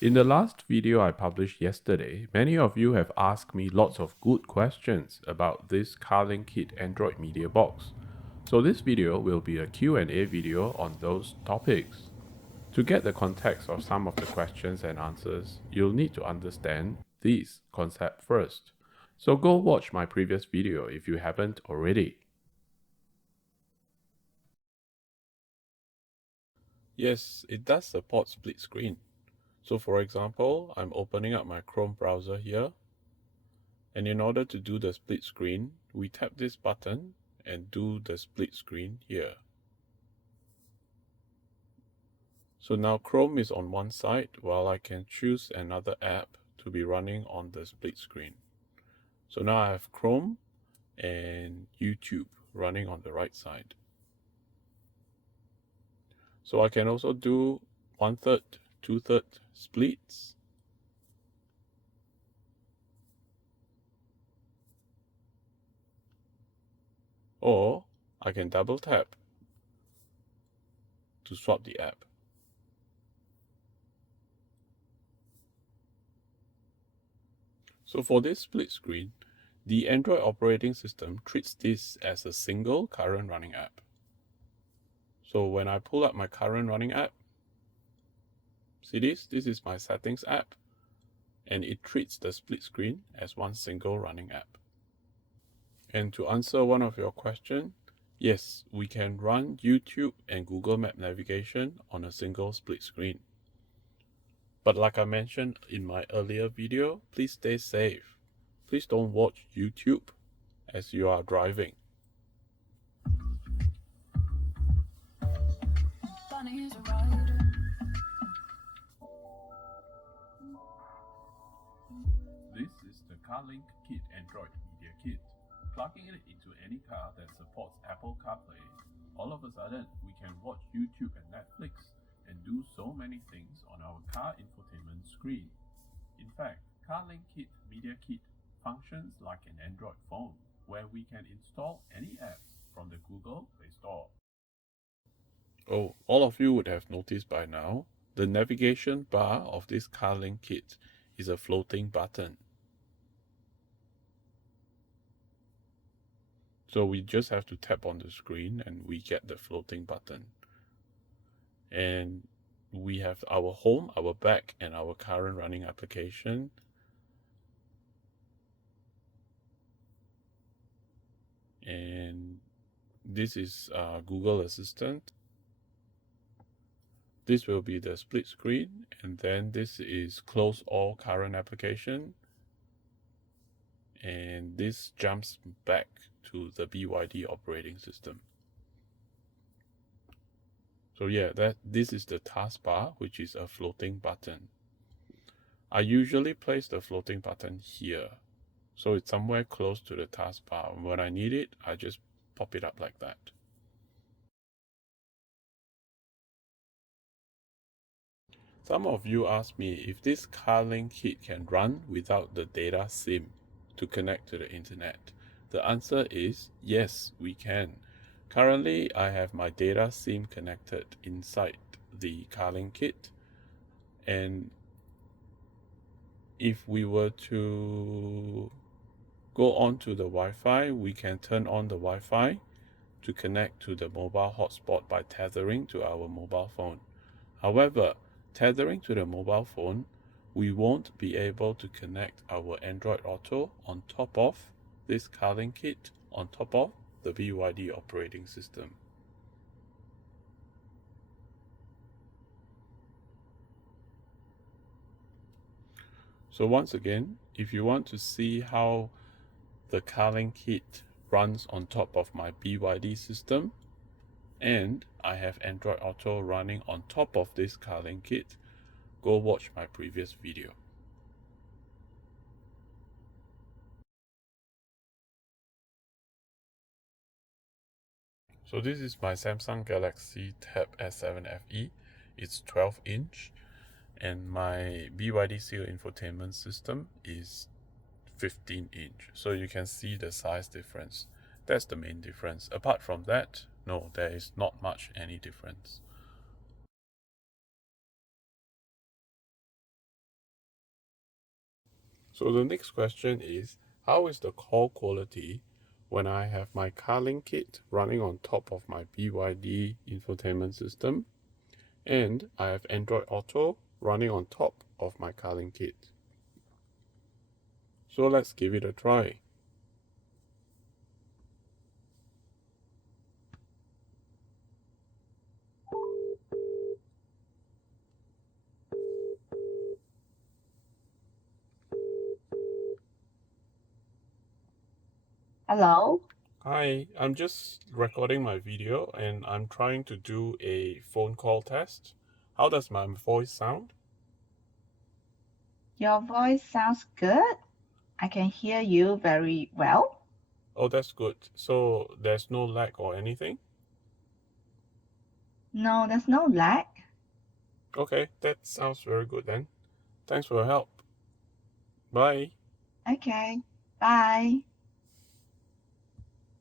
In the last video I published yesterday, many of you have asked me lots of good questions about this Carlinkit Android Media Box. So this video will be a Q&A video on those topics. To get the context of some of the questions and answers, you'll need to understand this concept first. So go watch my previous video if you haven't already. Yes, it does support split screen. So for example, I'm opening up my Chrome browser here. And in order to do the split screen, we tap this button and do the split screen here. So now Chrome is on one side while I can choose another app to be running on the split screen. So now I have Chrome and YouTube running on the right side. So I can also do 1/3, 2/3 splits. Or I can double tap to swap the app. So for this split screen, the Android operating system treats this as a single current running app. So when I pull up my current running app, see this? This is my settings app, and it treats the split screen as one single running app. And to answer one of your questions, yes, we can run YouTube and Google Map Navigation on a single split screen. But like I mentioned in my earlier video, please stay safe. Please don't watch YouTube as you are driving. This is the Carlinkit Android Media Kit. Plugging it into any car that supports Apple CarPlay, all of a sudden we can watch YouTube and Netflix and do so many things on our car infotainment screen. In fact, Carlinkit Media Kit functions like an Android phone, where we can install any apps from the Google Play Store. Oh, all of you would have noticed by now, the navigation bar of this Carlinkit is a floating button. So we just have to tap on the screen and we get the floating button. And we have our home, our back, and our current running application. And this is Google Assistant. This will be the split screen, and then this is close all current application. And this jumps back to the BYD operating system. So yeah, this is the taskbar, which is a floating button. I usually place the floating button here, so it's somewhere close to the taskbar. When I need it, I just pop it up like that. Some of you asked me if this Carlinkit can run without the data SIM to connect to the internet. The answer is yes, we can. Currently, I have my data SIM connected inside the Carlinkit, and if we were to go on to the Wi-Fi, we can turn on the Wi-Fi to connect to the mobile hotspot by tethering to our mobile phone. However, tethering to the mobile phone, we won't be able to connect our Android Auto on top of this Carlinkit, on top of the BYD operating system. So once again, if you want to see how the Carlinkit runs on top of my BYD system, and I have Android Auto running on top of this Carlinkit, go watch my previous video. So this is my Samsung Galaxy Tab S7 FE. It's 12-inch, and my BYD Seal infotainment system is 15-inch. So you can see the size difference. That's the main difference. Apart from that, no, there is not much any difference. So the next question is, how is the call quality when I have my Carlinkit running on top of my BYD Infotainment system and I have Android Auto running on top of my Carlinkit? So let's give it a try. Hello? Hi, I'm just recording my video and I'm trying to do a phone call test. How does my voice sound? Your voice sounds good. I can hear you very well. Oh, that's good. So there's no lag or anything? No, there's no lag. Okay, that sounds very good then. Thanks for your help. Bye. Okay, bye.